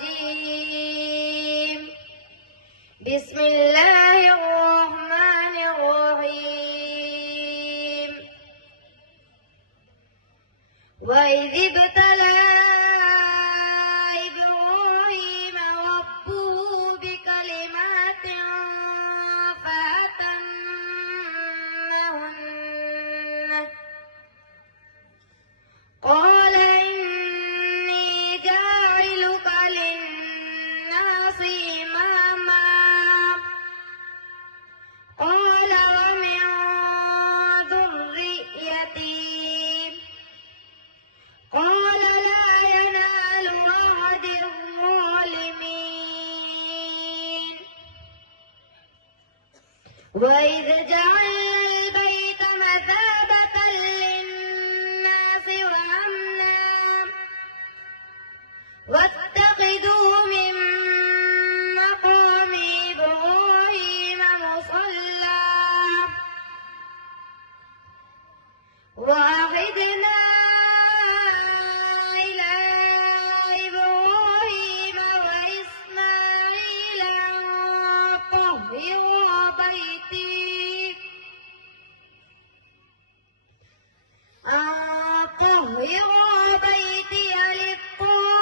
الرجيم. بسم الله الرحمن الرحيم. وإذ ابتلى إبراهيم ربه بكلمات فأتمهن قال إني جاعلك للناس إماما قال ومن ذريتي قال لا ينال عهد الظالمين. وإذ جعلنا البيت مثابة للناس وأمنا واتخذوا من مقام إبراهيم مصلى وعهدنا إلى إبراهيم وإسماعيل أن طهرا بيتي للطائفين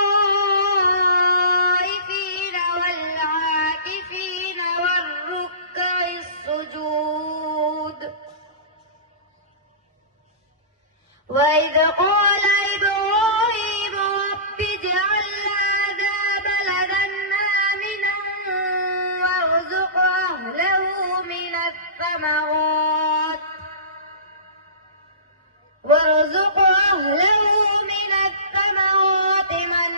والعاكفين والركع السجود. وإذ قال إبراهيم رب اجعل هذا بلدا آمنا وارزق أهله من الثمرات من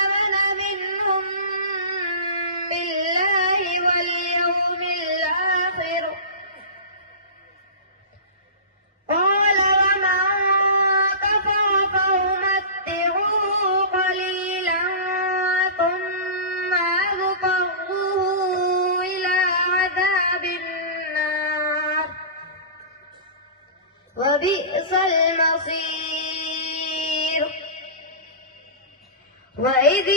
آمن منهم بالله واليوم الآخر قال ومن كفر فأمتعه قليلا ثم أضطره إلى عذاب النار وبئس المصير. وإذ